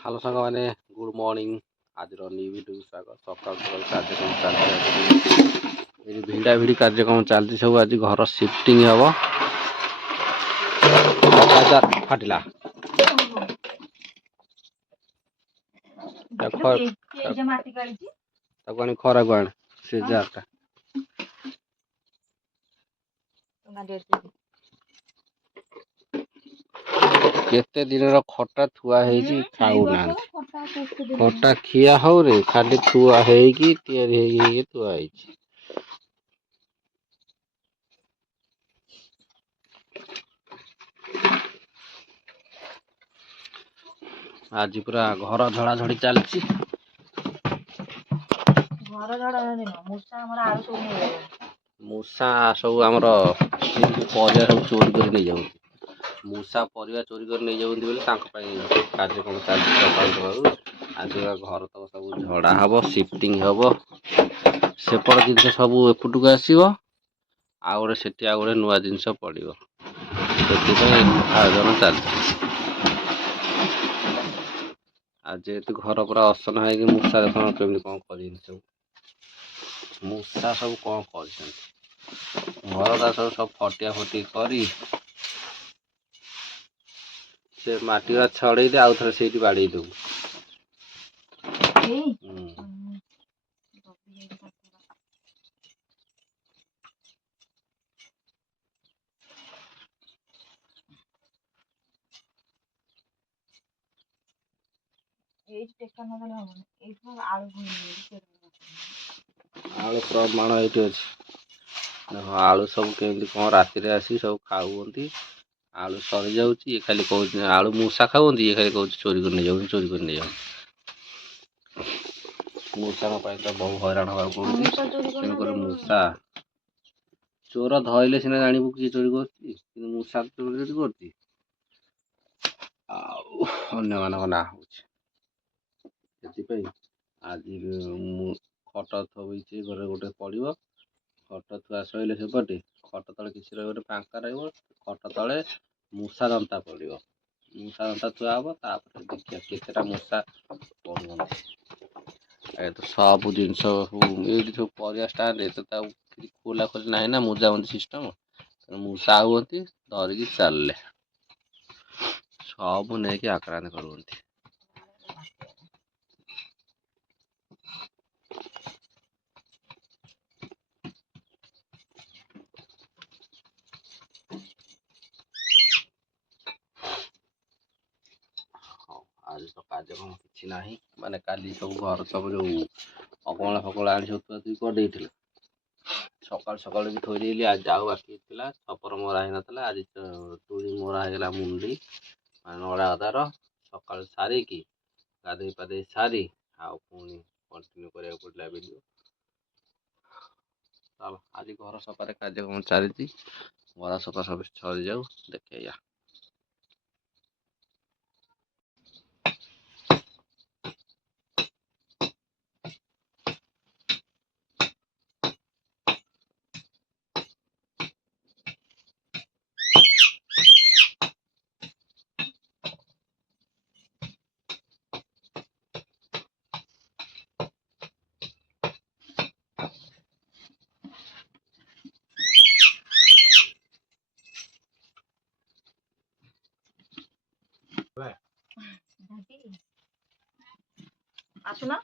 Hello सांग मैंने good morning आज न्यू वीडियो स्वागत सकाल सकाल कार्यक्रम चलती भिड़ा भिड़ी कार्यक्रम चलती सब आज घर शिफ्टिंग हम फाटिला खरा को आण से जारटा केते दिन खटा थुआ है खाऊना खटा खिया हो रे खाली थुआ है थुआ है आज पूरा घर झड़ा झड़ी चलती मूषा सब आमर परिया सब चोरी कर नहीं जाऊँ मूषा परिया चोरी कर नहीं जाऊँ बोले कार्यक्रम चलती सकाल आज घर तक सब झड़ा हम शिफ्टिंग हम सेपट जिन सब एपटू आसो आ गए से गोटे नुआ जिनस पड़ो से आयोजन चलती आज जेहेतु घर पूरा असन है मूषा देख कमी कौन कर सब मूषा सब कौन कर घर का सब फटिया फटी करी से माटी छड़े दे आउ थे से बाड़ी दू आलू प्रमाण ये आलू सब केमी कौन राति आसी सब खाऊंती आलू सरी जाऊँगी ये खाली कह आलू मूषा खाऊंती ये खाली कह चोरी कर नहीं जाऊँ चोरी कर नहीं जाऊँ मूषा तो बहुत हैरान हवा पड़े मूषा चोर धरले सीना जानबू किए चोरी कर मूषा चोरी कर ना हो आज खट थोड़ी घरे गोटे पड़ो खट थुआ सैले सेपटे खट तले किसी रोटे फांका खट तले मूषा दंता पड़ो मूषा दंता थुआ हम तापर देखिए केतेटा मूषा पड़ुं तो सब जिन ये सब परिया स्टाण्ड तो खोला खोली ना ना मुजामुजी सिस्टम मूषा आउंती धरिकी चलले सब नहीं आक्रांत करुँच आज तो कार्यक्रम किसी ना माने काली सब घर सब जो अकला फकला आनी सब तुआ कर सकाल सकाल भी थोड़ी आज जाऊ बाकी छपर मरा ही ना आज तुड़ी मरा होगा मुंडी नड़ा अदार सकाल सारिकी गाधे पाधे सारी आउ पुणी कंटिन्यू करा पड़ा वीडियो चलो आज घर सफा कार्यक्रम चलती घर सफा सब सरी जाऊ देखिए আসুনা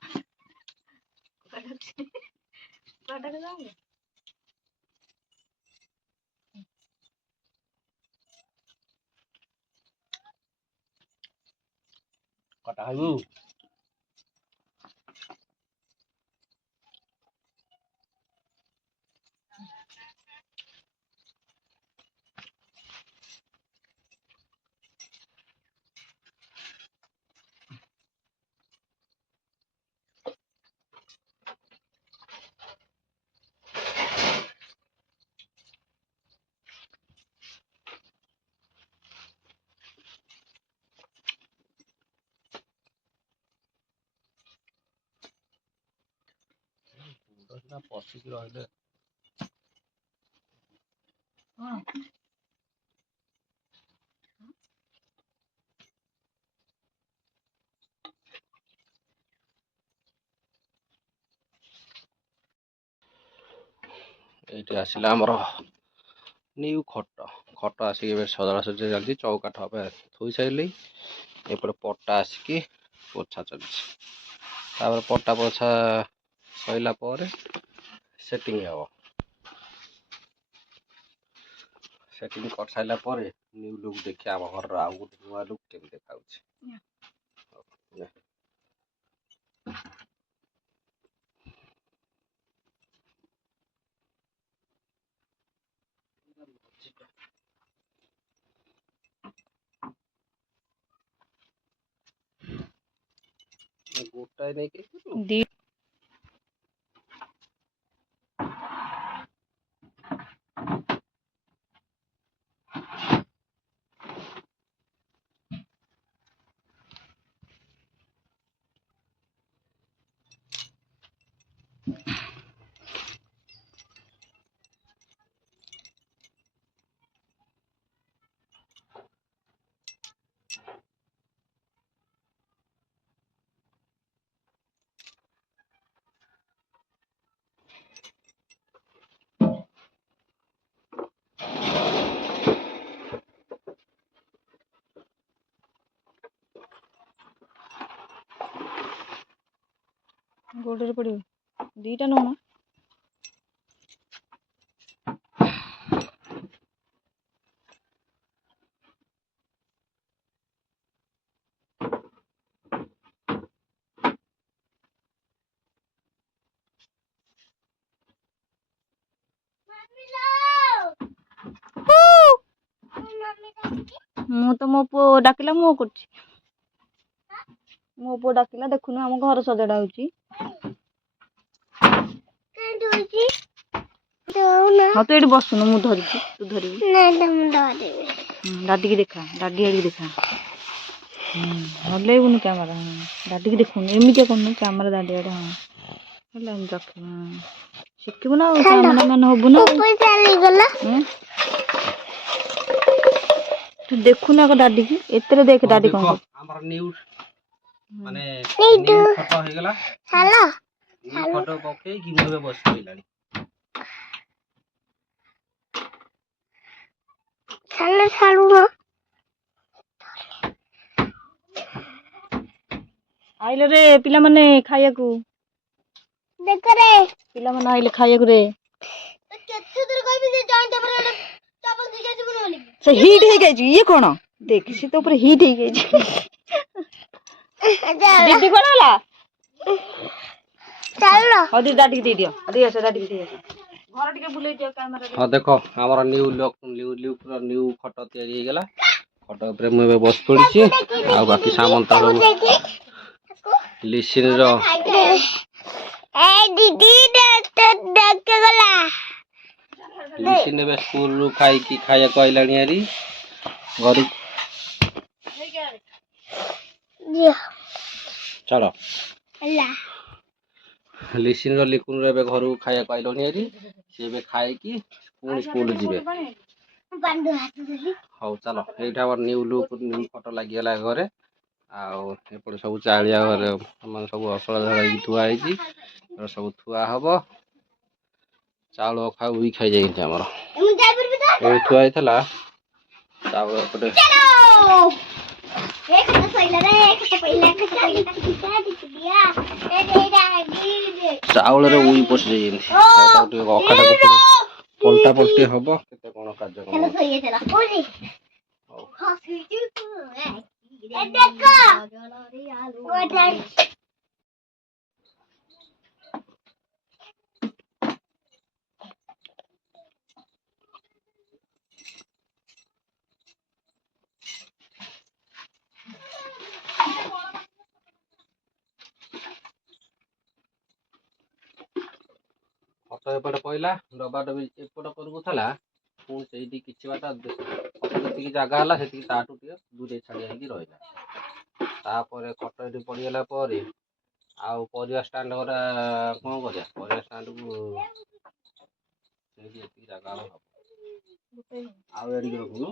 कटा खाइबू पशिकी रही এইଠି ଆସିଲା ଆମର ନ୍ୟୁ ଖଟ ଆସିକି ଏବେ ସଜାଡା ଚାଲିଛି। ଚଉକାଠ ଏବେ ଥୋଇ ସାରିଲି। ଏପଟେ ପଟା ଆସିକି ପୋଛା ଚାଲିଛି। ତାପରେ ପଟା ପୋଛା ସରିଲା ପରେ ସେଟିଂ ହେବ। ସେଟିଂ କରିସାରିଲା ପରେ ନ୍ୟୁ ଲୁକ୍ ଦେଖିବା ଆମ ଘରର ଆଉ ଗୋଟେ ନୂଆ ଲୁକ୍ କେମିତି ଦେଖାଯାଉଛି। ଗୋଟାଏ ନେଇକି ଗୋଡ଼ରେ ପଡ଼ିବ ଦିଟା ନଉନ। ମୁଁ ତ ମୋ ପୁଅ ଡାକିଲା ମୁଁ କରୁଛି। ମୋ ପୁଅ ଡାକିଲା ଦେଖୁନୁ ଆମ ଘର ସଜଡା ହଉଛି। ହଁ ତୁ ଏଇଠି ବସୁନୁ ମୁଁ ଧରିଛି ତୁ ଧରିବୁ। ଦାଦିକି ଦେଖା ଦାଦି ଆଡ଼ିକି ଦେଖା। ହଲେଇବୁନି କ୍ୟାମେରା। ଦାଦିକି ଦେଖୁନୁ ଏମିତିଆ କରୁନୁ କ୍ୟାମେରା ଦାଦି ଆଡ଼େ। ହଁ ହେଲା ଏମିତି ରଖିବୁ। ଶିଖିବୁ ନା ଆଉ କ୍ୟାମେରା ମ୍ୟାନ୍ ହବୁ ନା। ତୁ ଦେଖୁନୁ ଆଗ ଦାଦିକି ଏଥିରେ ଦେଖ ଦାଦି କଣ କରୁଛି। ଆମର ନ୍ୟୁ ମାନେ ନ୍ୟୁ ଫଟୋ ହେଇଗଲା। ନ୍ୟୁ ଫଟୋ ପକେଇକି ମୁଁ ଏବେ ବସି ପଇଲାଣି। ଆଇଲେ ରେ ପିଲାମାନେ ଖାଇବାକୁ। ଦେଖରେ ପିଲାମାନେ ଆଇଲେ ଖାଇବାକୁ ରେ। ସେ ହିଟ୍ ହେଇଯାଇଛି। ଇଏ କଣ ଦେଖ ସେ ତ ଉପରେ ହିଟ୍ ହେଇଯାଇଛି। ଦିଦି କଣ ହେଲା? ହଉ ଦିଦି ଦାଦିକି ଦେଇଦିଅ। ଦେଇ ଆସ ଦାଦିକି ଦେଇ ଆସ। ଘର ଟିକେ ବୁଲେଇ ଦିଅ କ୍ୟାମେରା। ହଁ ଦେଖ ଆମର ନ୍ୟୁ ଫଟୋ ତିଆରି ହେଇଗଲା। ଫଟୋ ଉପରେ ମୁଁ ଏବେ ବସି ପଡ଼ିଛି। ଆଉ ବାକି ସାମାନ ତଳ ଲିସିନର ଲିସିନ ଏବେ ସ୍କୁଲରୁ ଖାଇବାକୁ ଆଇଲାଣି ହାରି ଘରକୁ। ଚାଲ ଲିସିନର ଲିକୁନର ଏବେ ଘରକୁ ଖାଇବାକୁ ଆଇଲାଣି ହାରି। ସିଏ ଏବେ ଖାଇକି ପୁଣି ସ୍କୁଲ ଯିବେ। ହଉ ଚାଲ ଏଇଟା ଆମର ନ୍ୟୁ ଲୁକ୍ ନ୍ୟୁ ଫଟୋ ଲାଗିଗଲା ଘରେ। ଆଉ ଏପଟେ ସବୁ ଚାଳିଆ ଘରେ ମାନେ ସବୁ ଅସଜଡା ହେଇକି ଥୁଆ ହେଇଛି। ସବୁ ଥୁଆ ହବ। ଚାଉଳ ଖାଇଯାଇଛନ୍ତି ଆମର ଏଠି ଥୁଆ ହେଇଥିଲା। ଚାଉଳ ଏପଟେ ଚାଉଳରେ ଉଇ ପଶି ଯାଇଛନ୍ତି। ଟିକେ ଅଖାଟାକୁ ପଲଟା ପଲଟି ହବ। କେତେ କଣ କାର୍ଯ୍ୟକ୍ରମ ଫଟୋ ଏପଟେ ପଇଲା। ଡବା ଡବି ଏପଟ କରକୁ ଥିଲା। ପୁଣି ସେଇଠି କିଛି ବାଟ ଯେତିକି ଜାଗା ହେଲା ସେତିକି ତାଠୁ ଟିକେ ଦୂରେଇ ଛାଡିଆ ହେଇକି ରହିଲା। ତାପରେ ଫଟୋ ଏଠି ପଡିଗଲା ପରେ ଆଉ ପରିବା ଷ୍ଟାଣ୍ଡ ଗୁରା କଣ କରିବା? ପରିବା ଷ୍ଟାଣ୍ଡକୁ ସେଇଠି ଏତିକି ଜାଗା ହବ। ଆଉ ଏଡ଼ିକି ରଖୁନୁ।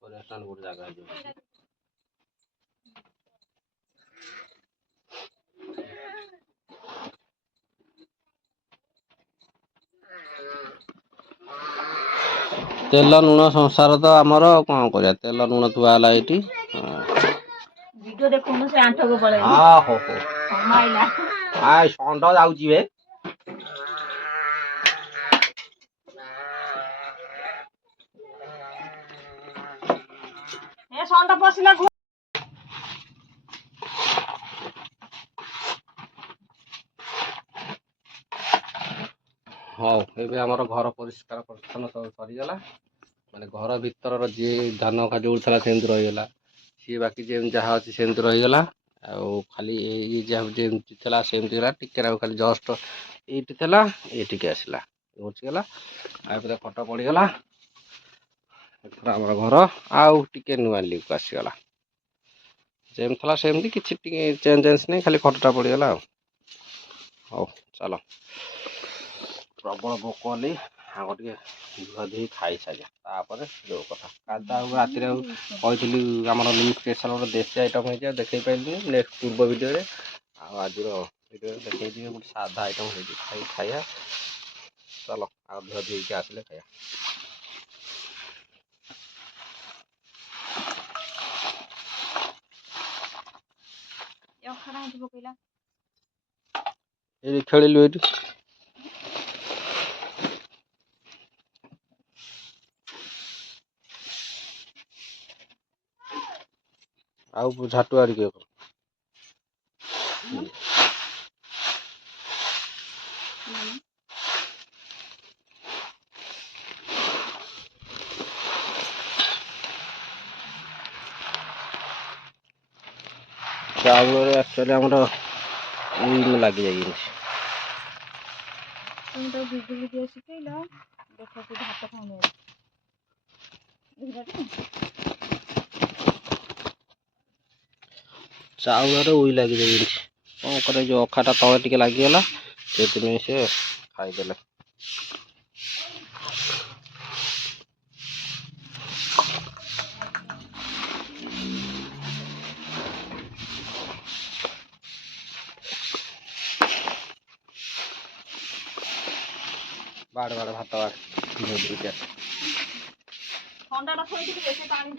ପରିବା ଷ୍ଟାଣ୍ଡ ଗୋଟେ ଜାଗା ହେଇଯିବ। ତେଲ ଲୁଣ ସଂସାର ତ ଆମର ଆଉ କ'ଣ କରିବା, ତେଲ ଲୁଣ ଥୁଆ ହେଲା ଏଇଠି। ଭିଡିଓ ଦେଖୁନୁ ସେ ଆଣ୍ଠକୁ ପଳେଇଲା। ହଉ ମାଇଲା ଷଣ୍ଢ ଯାଉଛି ବେ। ଏ ଷଣ୍ଢ ପଶିଲା। ହଉ ଏବେ ଆମର ଘର ପରିଷ୍କାର ପରିଚ୍ଛନ୍ନ ସବୁ ସରିଗଲା। ମାନେ ଘର ଭିତରର ଯିଏ ଧାନ ଯୋଉଠି ଥିଲା ସେମିତି ରହିଗଲା, ସିଏ ବାକି ଯେମିତି ଯାହା ଅଛି ସେମିତି ରହିଗଲା। ଆଉ ଖାଲି ଏଇ ଯାହା ଯେମିତି ଥିଲା ସେମିତି ହେଲା, ଟିକେ ଆଉ ଖାଲି ଜଷ୍ଟ ଏଇଠି ଥିଲା ଏଇଠିକି ଆସିଲା ପହଞ୍ଚିଗଲା। ଆଉ ଏବେ ଖଟ ପଡ଼ିଗଲା। ଏଥର ଆମର ଘର ଆଉ ଟିକେ ନୂଆ ଲୁକ୍ ଆସିଗଲା। ଯେମିତି ଥିଲା ସେମିତି, କିଛି ଟିକେ ଚେଞ୍ଜେସ୍ ନାହିଁ, ଖାଲି ଖଟଟା ପଡ଼ିଗଲା ଆଉ। ହଉ ଚାଲ, ପ୍ରବଳ ଭୋକ କଲି, ଆଗ ଟିକେ ଧୁଆ ଧୁଇ ଖାଇସାରିବା, ତାପରେ ଯୋଉ କଥା। କାଲି ତ ଆଉ ରାତିରେ ଆଉ କହିଥିଲି ଆମର ସ୍ପେଶାଲ୍ ଗୋଟେ ଦେଶୀ ଆଇଟମ୍ ହେଇଛି, ଆଉ ଦେଖେଇ ପାରିଲିନି ନେକ୍ସଟ ପୂର୍ବ ଭିଡ଼ିଓରେ। ଆଉ ଆଜିର ଭିଡ଼ିଓରେ ଦେଖେଇଦେବି ଗୋଟେ ସାଧା ଆଇଟମ୍ ହେଇଛି, ଖାଇବା। ଚାଲ ଆଉ ଧୁଆ ଧୁଇ ହେଇକି ଆସିଲେ ଖାଇବା। ଏଇ ଖେଳିଲୁ ଏଇଠି। ଆଉ ଝାଟୁ ଆରିକି ଚାଉଳରେ ଆକ୍ଚୁଆଲି ଆମର ଲାଗିଯାଇଛି। ତମେ ତାକୁ ଭିଡି ଭିଡିଓ ଶିଖେଇଲ, ଦେଖ ସେ ଭାତ ଖାଉନି। ଚାଉଳରେ ଉଇ ଲାଗିଯାଇଛି। କ'ଣ କରିବା, ଯେଉଁ ଅଖାଟା ତଳେ ଟିକେ ଲାଗିଗଲା, ସେଥିପାଇଁ ସେ ଖାଇଦେଲେ। ବାଡ଼ ଭାତ ଥଣ୍ଡାଟା ଥୋଇଥିଲି ସେ ପାଣି